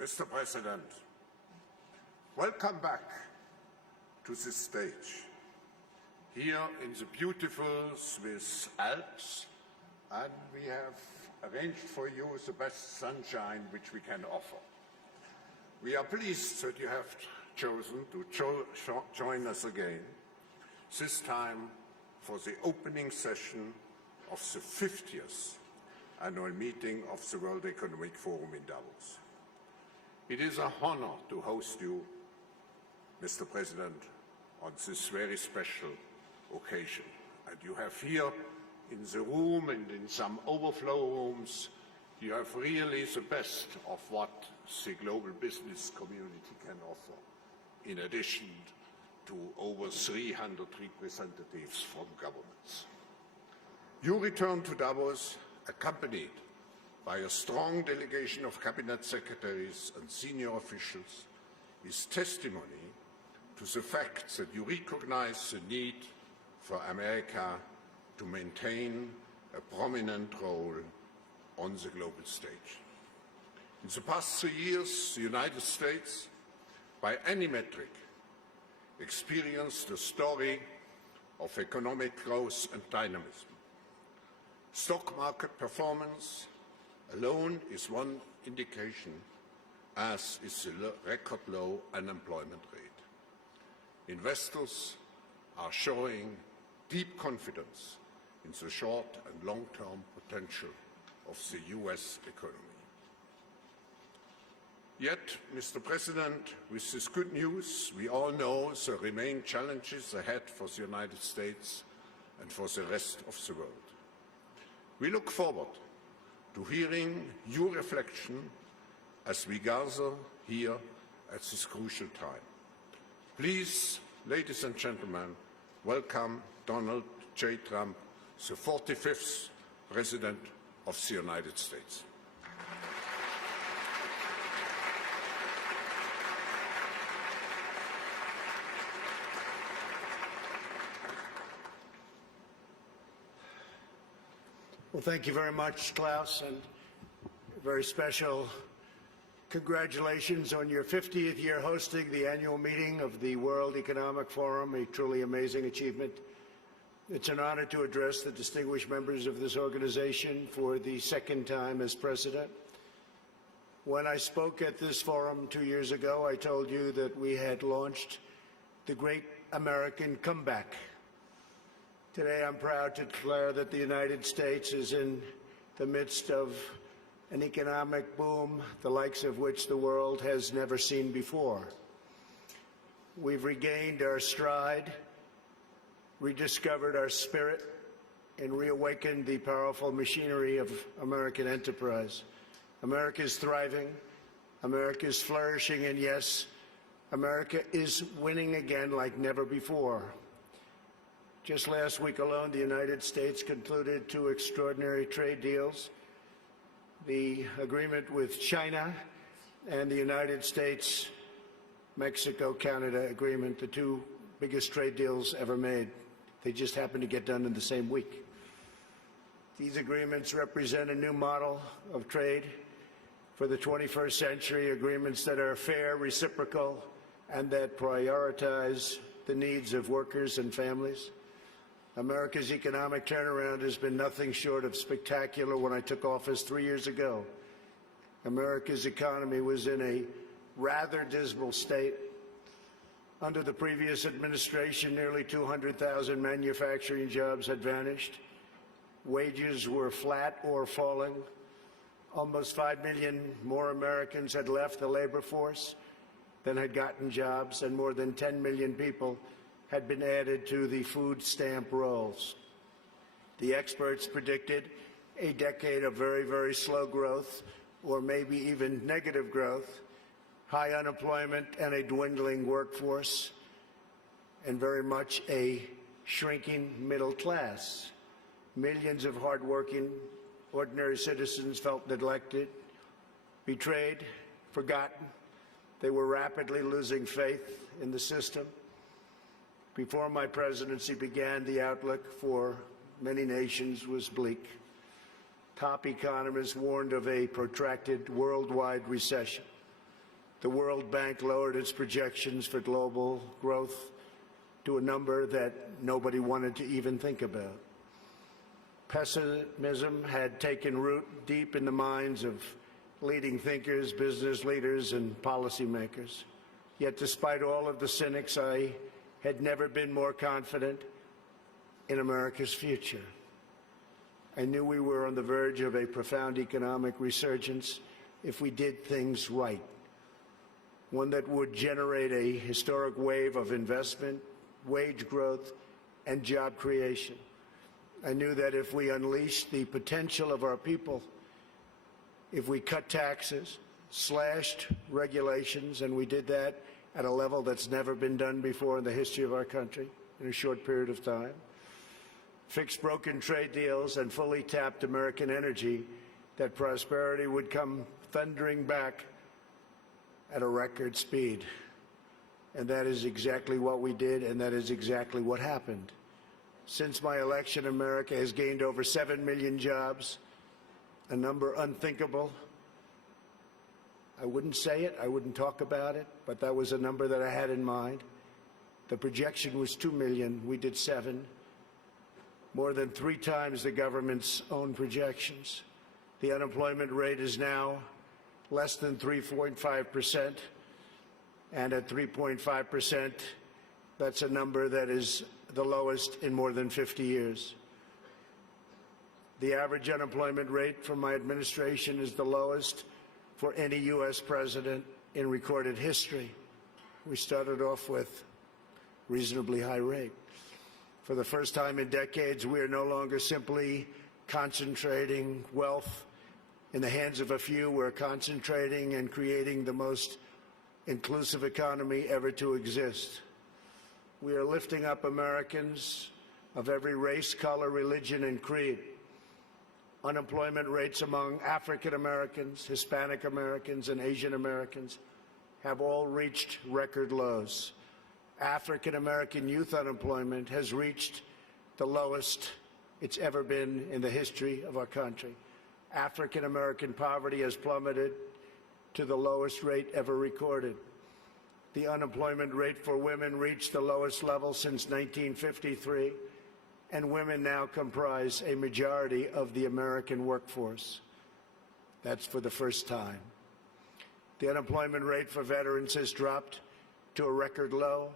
Mr. President, welcome back to this stage, here in the beautiful Swiss Alps, and we have arranged for you the best sunshine which we can offer. We are pleased that you have chosen to join us again, this time for the opening session of the 50th annual meeting of the World Economic Forum in Davos. It is an honor to host you, Mr. President, on this very special occasion. And you have here in the room and in some overflow rooms, you have really the best of what the global business community can offer, in addition to over 300 representatives from governments. You return to Davos accompanied by a strong delegation of cabinet secretaries and senior officials is testimony to the fact that you recognize the need for America to maintain a prominent role on the global stage. In the past 3 years, the United States, by any metric, experienced a story of economic growth and dynamism. Stock market performance alone is one indication, as is the record low unemployment rate. Investors are showing deep confidence in the short and long-term potential of the US economy. Yet, Mr. President, with this good news, we all know there remain challenges ahead for the United States and for the rest of the world. We look forward to hearing your reflection as we gather here at this crucial time. Please, ladies and gentlemen, welcome Donald J. Trump, the 45th President of the United States. Well, thank you very much, Klaus, and a very special congratulations on your 50th year hosting the annual meeting of the World Economic Forum, a truly amazing achievement. It's an honor to address the distinguished members of this organization for the second time as president. When I spoke at this forum 2 years ago, I told you that we had launched the Great American Comeback. Today, I'm proud to declare that the United States is in the midst of an economic boom, the likes of which the world has never seen before. We've regained our stride, rediscovered our spirit, and reawakened the powerful machinery of American enterprise. America is thriving, America is flourishing, and yes, America is winning again like never before. Just last week alone, the United States concluded 2 extraordinary trade deals, the agreement with China and the United States-Mexico-Canada agreement, the 2 biggest trade deals ever made. They just happened to get done in the same week. These agreements represent a new model of trade for the 21st century, agreements that are fair, reciprocal, and that prioritize the needs of workers and families. America's economic turnaround has been nothing short of spectacular. When I took office 3 years ago, America's economy was in a rather dismal state. Under the previous administration, nearly 200,000 manufacturing jobs had vanished. Wages were flat or falling. Almost 5 million more Americans had left the labor force than had gotten jobs, and more than 10 million people had been added to the food stamp rolls. The experts predicted a decade of very, very slow growth, or maybe even negative growth, high unemployment and a dwindling workforce, and very much a shrinking middle class. Millions of hardworking, ordinary citizens felt neglected, betrayed, forgotten. They were rapidly losing faith in the system. Before my presidency began, the outlook for many nations was bleak. Top economists warned of a protracted worldwide recession. The World Bank lowered its projections for global growth to a number that nobody wanted to even think about. Pessimism had taken root deep in the minds of leading thinkers, business leaders, and policymakers. Yet despite all of the cynics, I had never been more confident in America's future. I knew we were on the verge of a profound economic resurgence if we did things right, one that would generate a historic wave of investment, wage growth, and job creation. I knew that if we unleashed the potential of our people, if we cut taxes, slashed regulations, and we did that at a level that's never been done before in the history of our country in a short period of time, fixed broken trade deals, and fully tapped American energy, that prosperity would come thundering back at a record speed. And that is exactly what we did, and that is exactly what happened. Since my election, America has gained over 7 million jobs, a number unthinkable. I wouldn't say it, I wouldn't talk about it, but that was a number that I had in mind. The projection was 2 million, we did 7. More than 3 times the government's own projections. The unemployment rate is now less than 3.5%, and at 3.5%, that's a number that is the lowest in more than 50 years. The average unemployment rate from my administration is the lowest for any U.S. president in recorded history. We started off with a reasonably high rate. For the first time in decades, we are no longer simply concentrating wealth in the hands of a few. We're concentrating and creating the most inclusive economy ever to exist. We are lifting up Americans of every race, color, religion, and creed. Unemployment rates among African Americans, Hispanic Americans, and Asian Americans have all reached record lows. African American youth unemployment has reached the lowest it's ever been in the history of our country. African American poverty has plummeted to the lowest rate ever recorded. The unemployment rate for women reached the lowest level since 1953, and women now comprise a majority of the American workforce. That's for the first time. The unemployment rate for veterans has dropped to a record low.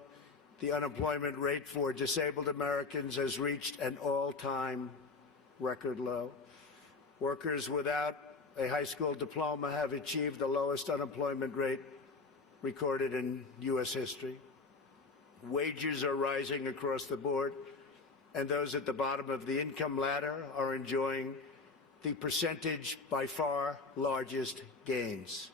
The unemployment rate for disabled Americans has reached an all-time record low. Workers without a high school diploma have achieved the lowest unemployment rate recorded in U.S. history. Wages are rising across the board, and those at the bottom of the income ladder are enjoying the percentage by far largest gains.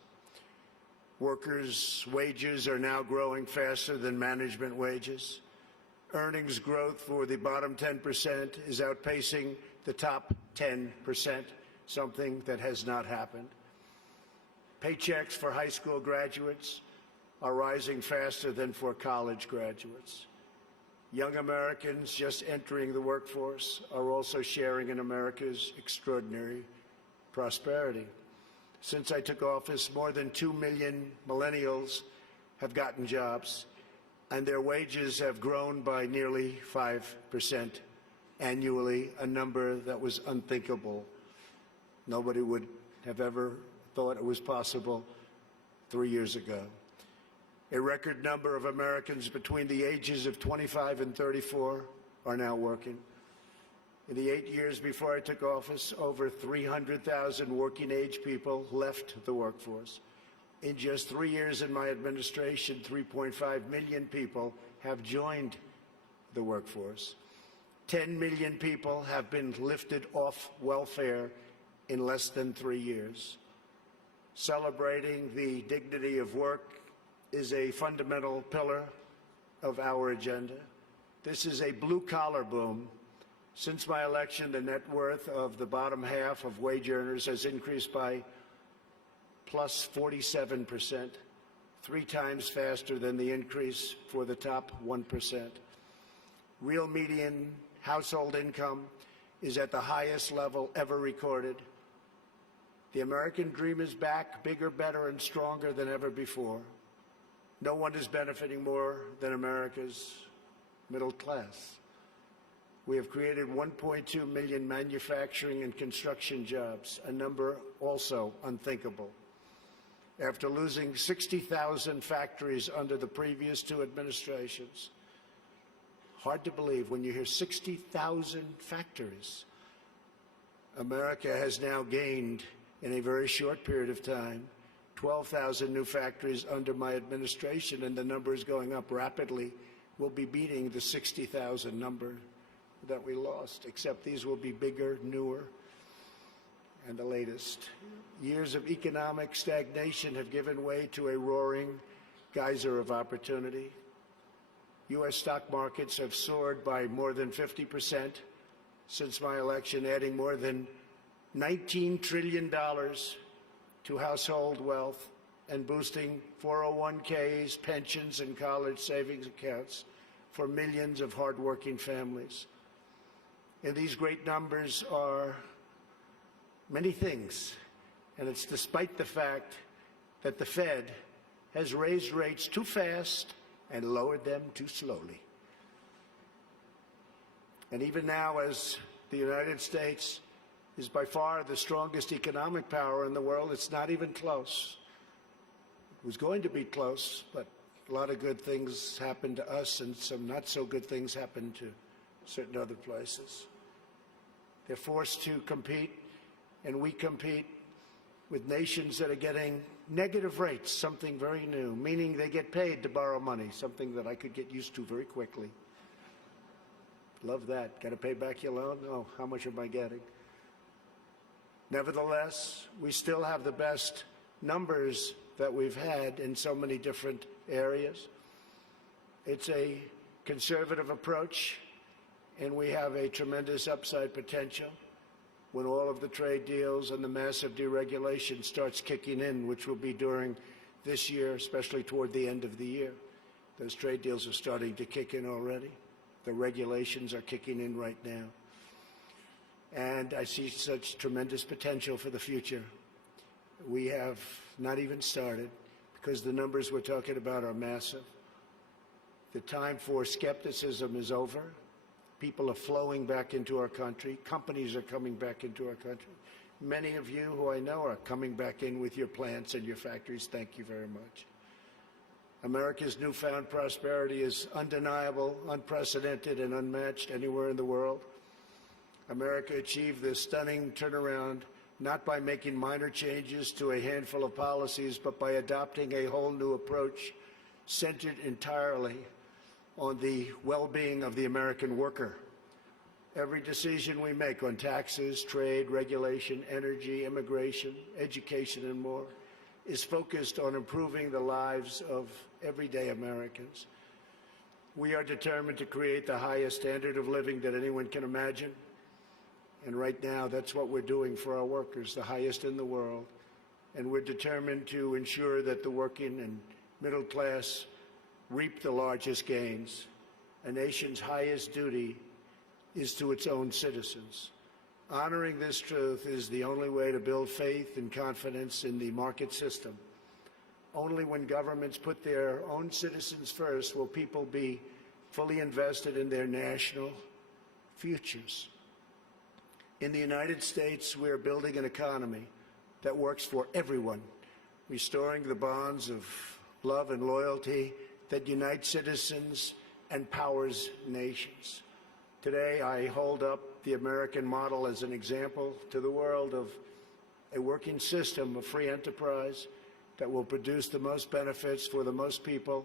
Workers' wages are now growing faster than management wages. Earnings growth for the bottom 10% is outpacing the top 10%, something that has not happened. Paychecks for high school graduates are rising faster than for college graduates. Young Americans just entering the workforce are also sharing in America's extraordinary prosperity. Since I took office, more than 2 million millennials have gotten jobs, and their wages have grown by nearly 5% annually, a number that was unthinkable. Nobody would have ever thought it was possible 3 years ago. A record number of Americans between the ages of 25 and 34 are now working. In the 8 years before I took office, over 300,000 working-age people left the workforce. In just 3 years in my administration, 3.5 million people have joined the workforce. 10 million people have been lifted off welfare in less than 3 years. Celebrating the dignity of work is a fundamental pillar of our agenda. This is a blue-collar boom. Since my election, the net worth of the bottom half of wage earners has increased by plus 47%, 3 times faster than the increase for the top 1%. Real median household income is at the highest level ever recorded. The American dream is back, bigger, better, and stronger than ever before. No one is benefiting more than America's middle class. We have created 1.2 million manufacturing and construction jobs, a number also unthinkable. After losing 60,000 factories under the previous two administrations, hard to believe when you hear 60,000 factories. America has now gained, in a very short period of time, 12,000 new factories under my administration, and the number is going up rapidly. We'll be beating the 60,000 number that we lost, except these will be bigger, newer, and the latest. Years of economic stagnation have given way to a roaring geyser of opportunity. U.S. stock markets have soared by more than 50% since my election, adding more than $19 trillion to household wealth and boosting 401ks, pensions, and college savings accounts for millions of hardworking families. And these great numbers are many things, and it's despite the fact that the Fed has raised rates too fast and lowered them too slowly. And even now, as the United States is by far the strongest economic power in the world, it's not even close. It was going to be close, but a lot of good things happened to us and some not so good things happened to certain other places. They're forced to compete, and we compete with nations that are getting negative rates, something very new, meaning they get paid to borrow money, something that I could get used to very quickly. Love that. Got to pay back your loan? Oh, how much am I getting? Nevertheless, we still have the best numbers that we've had in so many different areas. It's a conservative approach, and we have a tremendous upside potential when all of the trade deals and the massive deregulation starts kicking in, which will be during this year, especially toward the end of the year. Those trade deals are starting to kick in already. The regulations are kicking in right now. And I see such tremendous potential for the future. We have not even started because the numbers we're talking about are massive. The time for skepticism is over. People are flowing back into our country. Companies are coming back into our country. Many of you who I know are coming back in with your plants and your factories. Thank you very much. America's newfound prosperity is undeniable, unprecedented, and unmatched anywhere in the world. America achieved this stunning turnaround not by making minor changes to a handful of policies, but by adopting a whole new approach centered entirely on the well-being of the American worker. Every decision we make on taxes, trade, regulation, energy, immigration, education, and more is focused on improving the lives of everyday Americans. We are determined to create the highest standard of living that anyone can imagine. And right now, that's what we're doing for our workers, the highest in the world. And we're determined to ensure that the working and middle class reap the largest gains. A nation's highest duty is to its own citizens. Honoring this truth is the only way to build faith and confidence in the market system. Only when governments put their own citizens first will people be fully invested in their national futures. In the United States, we are building an economy that works for everyone, restoring the bonds of love and loyalty that unite citizens and powers nations. Today, I hold up the American model as an example to the world of a working system of free enterprise that will produce the most benefits for the most people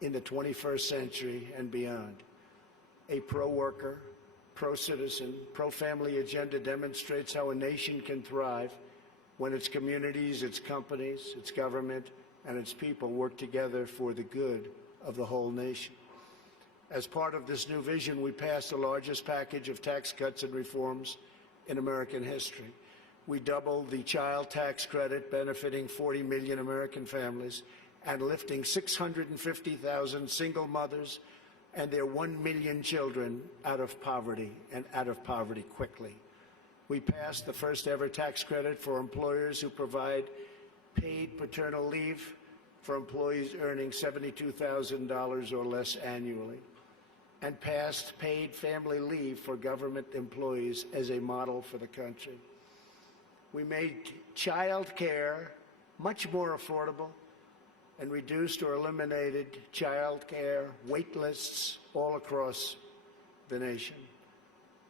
in the 21st century and beyond. A pro-worker, pro-citizen, pro-family agenda demonstrates how a nation can thrive when its communities, its companies, its government, and its people work together for the good of the whole nation. As part of this new vision, we passed the largest package of tax cuts and reforms in American history. We doubled the child tax credit, benefiting 40 million American families and lifting 650,000 single mothers and their 1 million children out of poverty, and out of poverty quickly. We passed the first ever tax credit for employers who provide paid paternal leave for employees earning $72,000 or less annually, and passed paid family leave for government employees as a model for the country. We made child care much more affordable and reduced or eliminated child care wait lists all across the nation.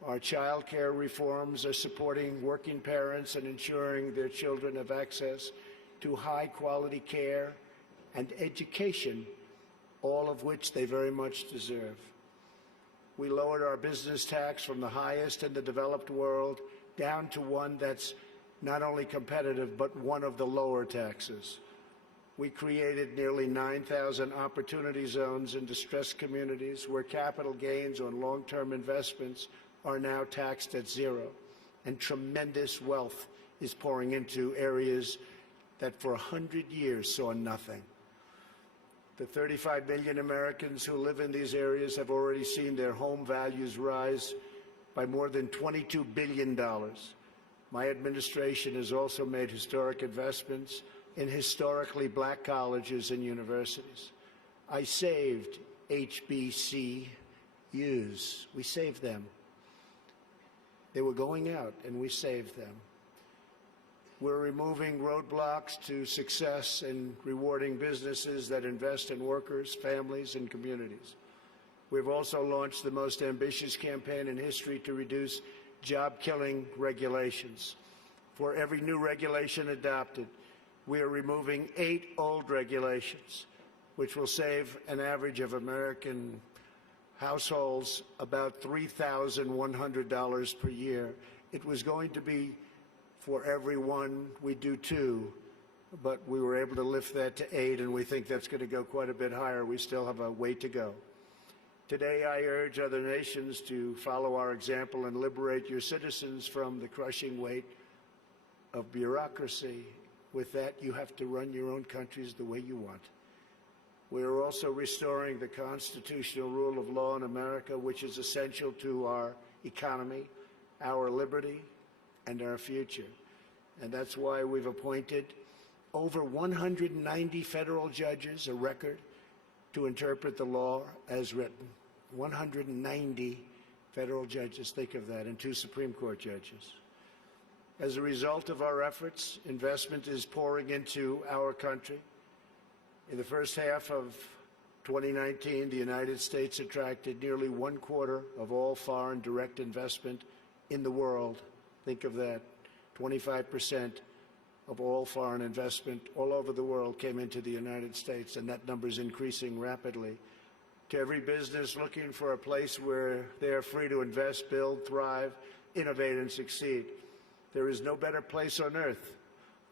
Our child care reforms are supporting working parents and ensuring their children have access to high-quality care and education, all of which they very much deserve. We lowered our business tax from the highest in the developed world down to one that's not only competitive, but one of the lower taxes. We created nearly 9,000 opportunity zones in distressed communities where capital gains on long-term investments are now taxed at zero, and tremendous wealth is pouring into areas that for 100 years saw nothing. The 35 million Americans who live in these areas have already seen their home values rise by more than $22 billion. My administration has also made historic investments in historically black colleges and universities. I saved HBCUs. We saved them. They were going out, and we saved them. We're removing roadblocks to success and rewarding businesses that invest in workers, families, and communities. We've also launched the most ambitious campaign in history to reduce job-killing regulations. For every new regulation adopted, we are removing 8 old regulations, which will save an average of American households about $3,100 per year. It was going to be for every one, we do 2, but we were able to lift that to 8, and we think that's going to go quite a bit higher. We still have a way to go. Today, I urge other nations to follow our example and liberate your citizens from the crushing weight of bureaucracy. With that, you have to run your own countries the way you want. We are also restoring the constitutional rule of law in America, which is essential to our economy, our liberty, and our future. And that's why we've appointed over 190 federal judges, a record, to interpret the law as written. 190 federal judges, think of that, and 2 Supreme Court judges. As a result of our efforts, investment is pouring into our country. In the first half of 2019, the United States attracted nearly 1/4 of all foreign direct investment in the world. Think of that. 25% of all foreign investment all over the world came into the United States, and that number is increasing rapidly. To every business looking for a place where they are free to invest, build, thrive, innovate, and succeed, there is no better place on earth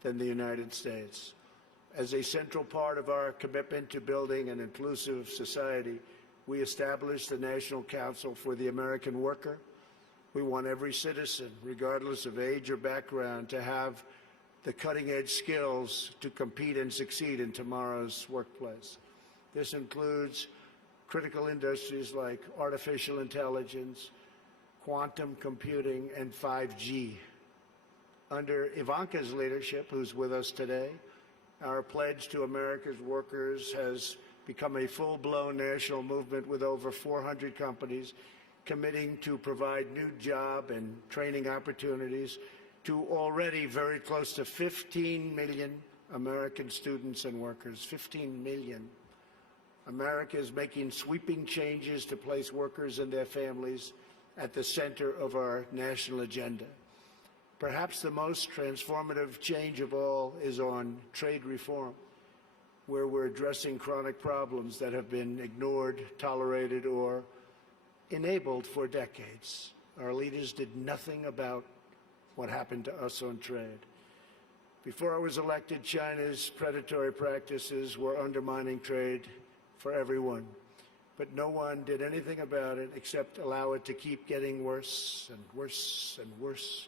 than the United States. As a central part of our commitment to building an inclusive society, we established the National Council for the American Worker. We want every citizen, regardless of age or background, to have the cutting-edge skills to compete and succeed in tomorrow's workplace. This includes critical industries like artificial intelligence, quantum computing, and 5G. Under Ivanka's leadership, who's with us today, our pledge to America's workers has become a full-blown national movement with over 400 companies committing to provide new job and training opportunities to already very close to 15 million American students and workers. 15 million. America is making sweeping changes to place workers and their families at the center of our national agenda. Perhaps the most transformative change of all is on trade reform, where we're addressing chronic problems that have been ignored, tolerated, or enabled for decades. Our leaders did nothing about what happened to us on trade. Before I was elected, China's predatory practices were undermining trade for everyone, but no one did anything about it except allow it to keep getting worse and worse and worse.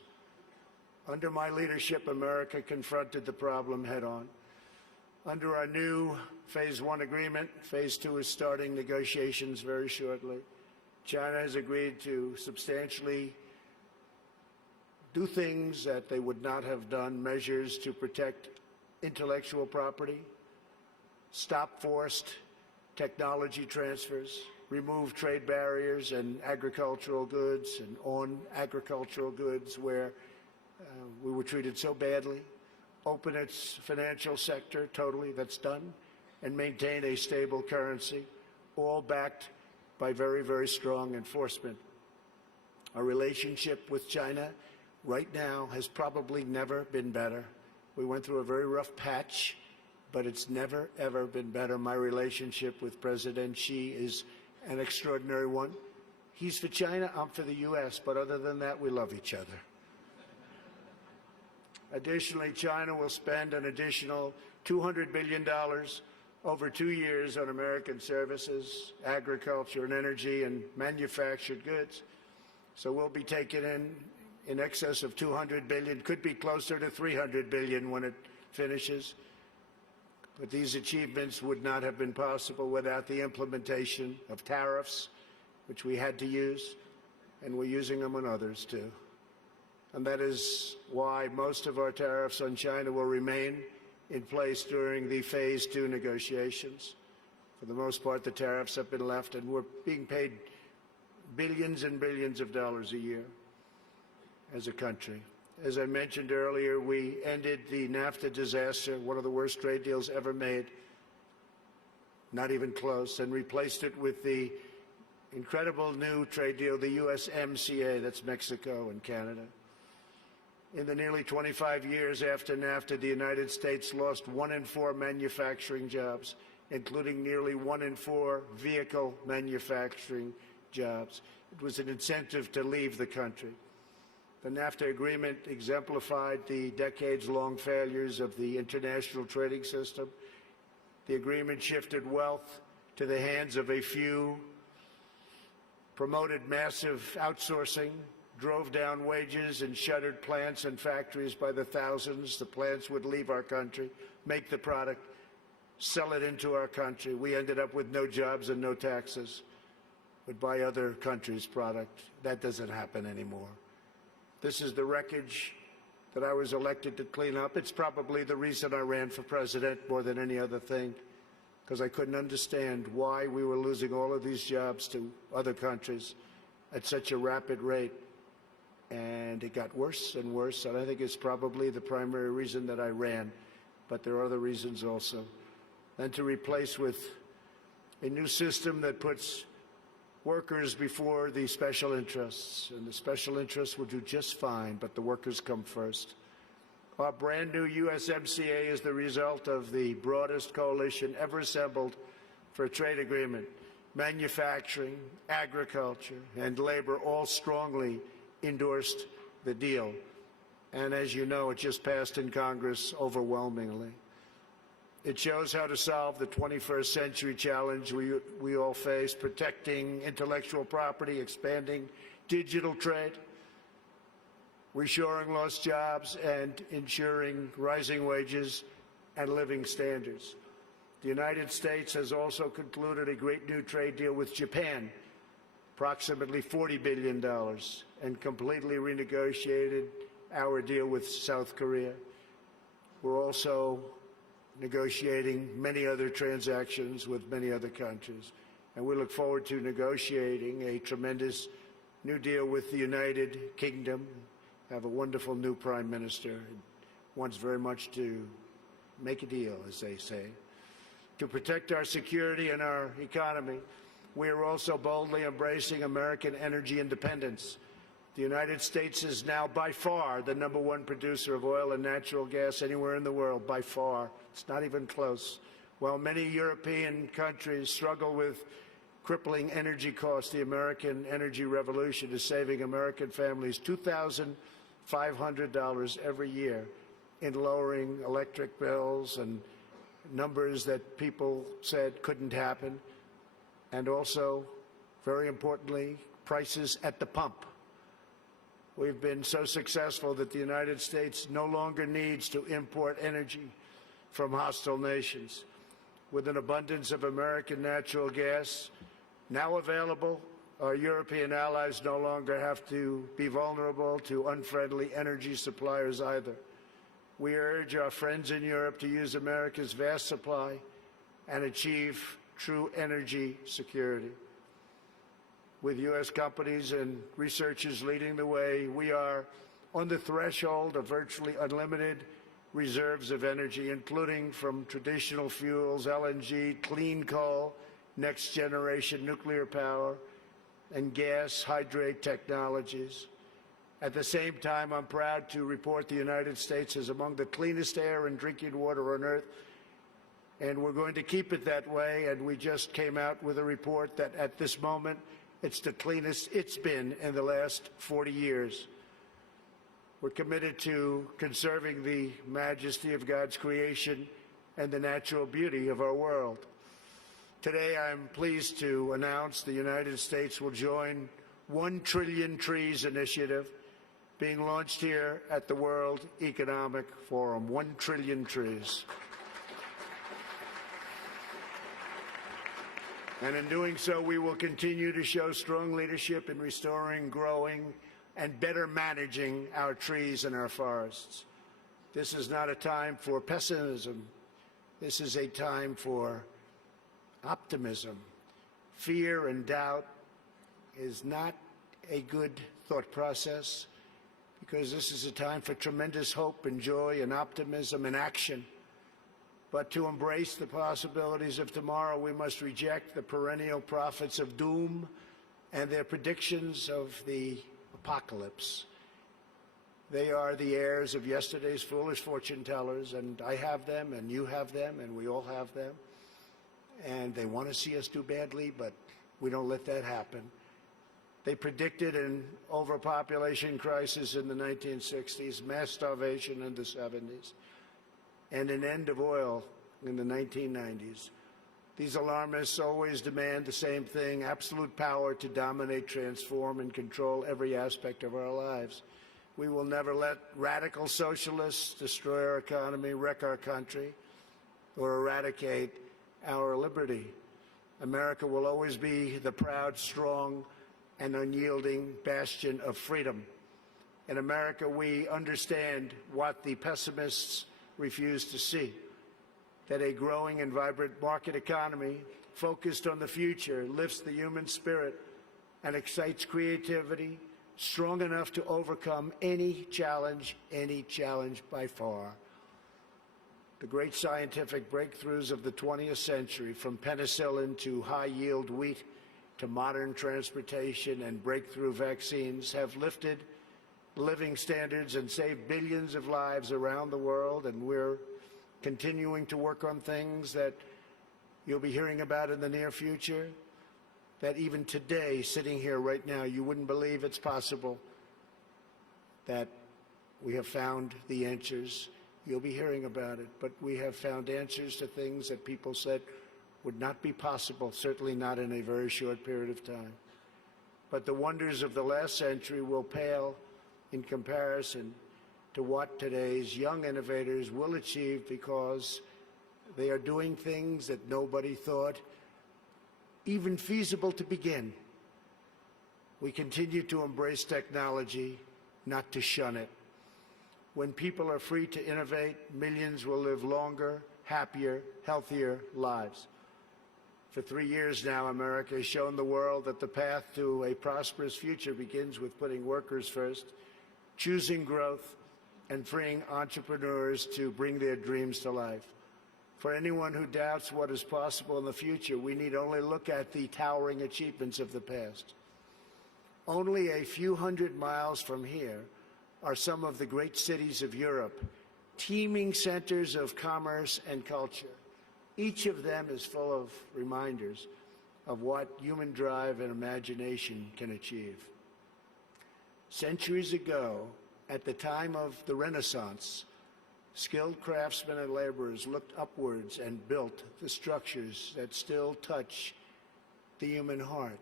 Under my leadership, America confronted the problem head-on. Under our new Phase 1 agreement, Phase 2 is starting negotiations very shortly. China has agreed to substantially do things that they would not have done, measures to protect intellectual property, stop forced technology transfers, remove trade barriers and agricultural goods and on agricultural goods where we were treated so badly, open its financial sector totally, that's done, and maintain a stable currency, all backed by very, very strong enforcement. Our relationship with China right now has probably never been better. We went through a very rough patch, but it's never, ever been better. My relationship with President Xi is an extraordinary one. He's for China, I'm for the U.S., but other than that, we love each other. Additionally, China will spend an additional $200 billion over 2 years on American services, agriculture and energy and manufactured goods. So we'll be taking in excess of $200 billion, could be closer to $300 billion when it finishes. But these achievements would not have been possible without the implementation of tariffs, which we had to use, and we're using them on others too. And that is why most of our tariffs on China will remain in place during the Phase 2 negotiations. For the most part, the tariffs have been left, and we're being paid billions and billions of dollars a year as a country. As I mentioned earlier, we ended the NAFTA disaster, one of the worst trade deals ever made, not even close, and replaced it with the incredible new trade deal, the USMCA, that's Mexico and Canada. In the nearly 25 years after NAFTA, the United States lost 1 in 4 manufacturing jobs, including nearly 1 in 4 vehicle manufacturing jobs. It was an incentive to leave the country. The NAFTA agreement exemplified the decades-long failures of the international trading system. The agreement shifted wealth to the hands of a few, promoted massive outsourcing, drove down wages, and shuttered plants and factories by the thousands. The plants would leave our country, make the product, sell it into our country. We ended up with no jobs and no taxes. Would buy other countries' product. That doesn't happen anymore. This is the wreckage that I was elected to clean up. It's probably the reason I ran for president more than any other thing, because I couldn't understand why we were losing all of these jobs to other countries at such a rapid rate. And it got worse and worse, and I think it's probably the primary reason that I ran, but there are other reasons also. And to replace with a new system that puts workers before the special interests, and the special interests will do just fine, but the workers come first. Our brand new USMCA is the result of the broadest coalition ever assembled for a trade agreement. Manufacturing, agriculture, and labor all strongly endorsed the deal. And as you know, it just passed in Congress overwhelmingly. It shows how to solve the 21st century challenge we all face, protecting intellectual property, expanding digital trade, reshoring lost jobs, and ensuring rising wages and living standards. The United States has also concluded a great new trade deal with Japan, approximately $40 billion, and completely renegotiated our deal with South Korea. We're also negotiating many other transactions with many other countries. And we look forward to negotiating a tremendous new deal with the United Kingdom. Have a wonderful new Prime Minister who wants very much to make a deal, as they say. To protect our security and our economy, we are also boldly embracing American energy independence. The United States is now by far the #1 producer of oil and natural gas anywhere in the world, by far. It's not even close. While many European countries struggle with crippling energy costs, the American energy revolution is saving American families $2,500 every year in lowering electric bills, and numbers that people said couldn't happen. And also, very importantly, prices at the pump. We've been so successful that the United States no longer needs to import energy from hostile nations. With an abundance of American natural gas now available Our European allies no longer have to be vulnerable to unfriendly energy suppliers either. We urge our friends in Europe to use America's vast supply and achieve true energy security. With U.S. companies and researchers leading the way, we are on the threshold of virtually unlimited reserves of energy, including from traditional fuels, LNG, clean coal, next-generation nuclear power, and gas hydrate technologies. At the same time, I'm proud to report the United States is among the cleanest air and drinking water on Earth, and we're going to keep it that way. And we just came out with a report that at this moment, it's the cleanest it's been in the last 40 years. We're committed to conserving the majesty of God's creation and the natural beauty of our world. Today, I'm pleased to announce the United States will join 1 Trillion Trees initiative being launched here at the World Economic Forum. 1 trillion trees. And in doing so, we will continue to show strong leadership in restoring, growing, and better managing our trees and our forests. This is not a time for pessimism. This is a time for optimism. Fear and doubt is not a good thought process, because this is a time for tremendous hope and joy and optimism and action. But to embrace the possibilities of tomorrow, we must reject the perennial prophets of doom and their predictions of the apocalypse. They are the heirs of yesterday's foolish fortune tellers, and I have them, and you have them, and we all have them. And they want to see us do badly, but we don't let that happen. They predicted an overpopulation crisis in the 1960s, mass starvation in the 70s, and an end of oil in the 1990s. These alarmists always demand the same thing: absolute power to dominate, transform, and control every aspect of our lives. We will never let radical socialists destroy our economy, wreck our country, or eradicate our liberty. America will always be the proud, strong, and unyielding bastion of freedom. In America, we understand what the pessimists refuse to see: that a growing and vibrant market economy focused on the future lifts the human spirit and excites creativity strong enough to overcome any challenge by far. The great scientific breakthroughs of the 20th century, from penicillin to high-yield wheat to modern transportation and breakthrough vaccines, have lifted living standards and saved billions of lives around the world, and we're continuing to work on things that you'll be hearing about in the near future, that even today, sitting here right now, you wouldn't believe it's possible, that we have found the answers. You'll be hearing about it, but we have found answers to things that people said would not be possible, certainly not in a very short period of time. But the wonders of the last century will pale in comparison to what today's young innovators will achieve, because they are doing things that nobody thought even feasible to begin. We continue to embrace technology, not to shun it. When people are free to innovate, millions will live longer, happier, healthier lives. For 3 years now, America has shown the world that the path to a prosperous future begins with putting workers first, choosing growth, and freeing entrepreneurs to bring their dreams to life. For anyone who doubts what is possible in the future, we need only look at the towering achievements of the past. Only a few hundred miles from here are some of the great cities of Europe, teeming centers of commerce and culture. Each of them is full of reminders of what human drive and imagination can achieve. Centuries ago, at the time of the Renaissance, skilled craftsmen and laborers looked upwards and built the structures that still touch the human heart.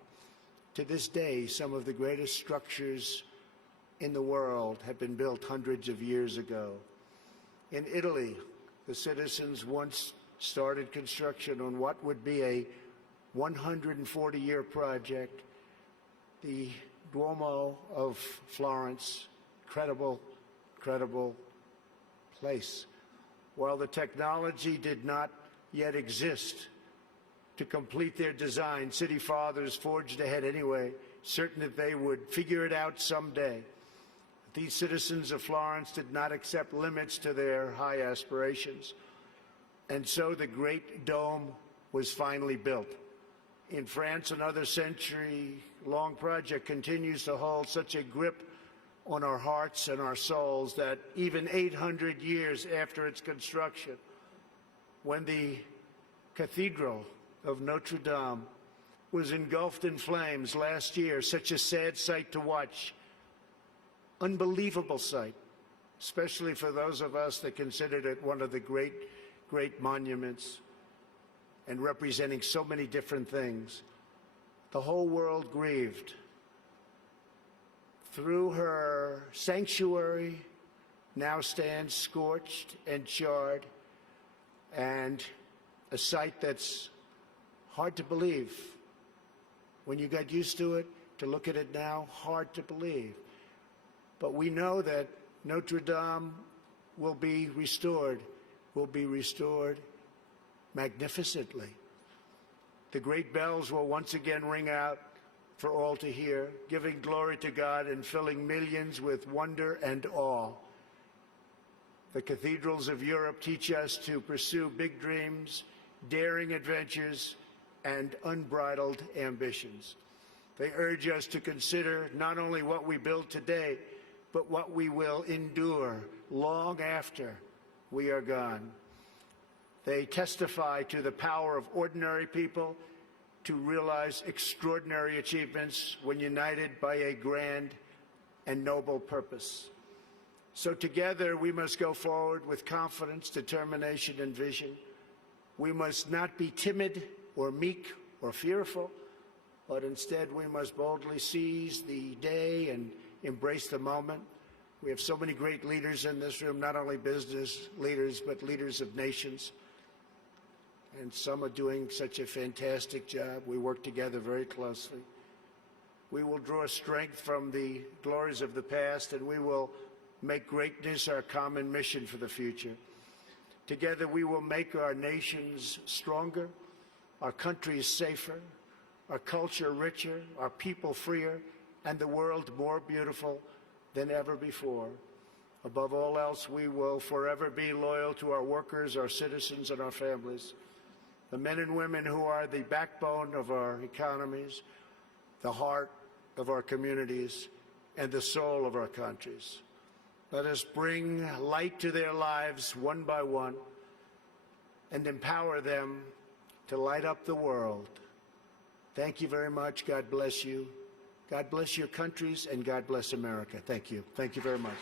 To this day, some of the greatest structures in the world have been built hundreds of years ago. In Italy, the citizens once started construction on what would be a 140-year project, the Duomo of Florence, incredible place. While the technology did not yet exist to complete their design, city fathers forged ahead anyway, certain that they would figure it out someday. These citizens of Florence did not accept limits to their high aspirations. And so the Great Dome was finally built. In France, another century-long project continues to hold such a grip on our hearts and our souls that even 800 years after its construction, when the Cathedral of Notre Dame was engulfed in flames last year, such a sad sight to watch, unbelievable sight, especially for those of us that considered it one of the great monuments and representing so many different things. The whole world grieved. Through her sanctuary now stands scorched and charred, and a sight that's hard to believe. When you got used to it, to look at it now, hard to believe. But we know that Notre Dame will be restored magnificently. The great bells will once again ring out for all to hear, giving glory to God and filling millions with wonder and awe. The cathedrals of Europe teach us to pursue big dreams, daring adventures, and unbridled ambitions. They urge us to consider not only what we build today, but what we will endure long after we are gone. They testify to the power of ordinary people to realize extraordinary achievements when united by a grand and noble purpose. So together we must go forward with confidence, determination, and vision. We must not be timid or meek or fearful, but instead we must boldly seize the day and embrace the moment. We have so many great leaders in this room, not only business leaders, but leaders of nations. And some are doing such a fantastic job. We work together very closely. We will draw strength from the glories of the past, and we will make greatness our common mission for the future. Together we will make our nations stronger, our countries safer, our culture richer, our people freer, and the world more beautiful than ever before. Above all else, we will forever be loyal to our workers, our citizens, and our families, the men and women who are the backbone of our economies, the heart of our communities, and the soul of our countries. Let us bring light to their lives one by one and empower them to light up the world. Thank you very much. God bless you. God bless your countries, and God bless America. Thank you. Thank you very much.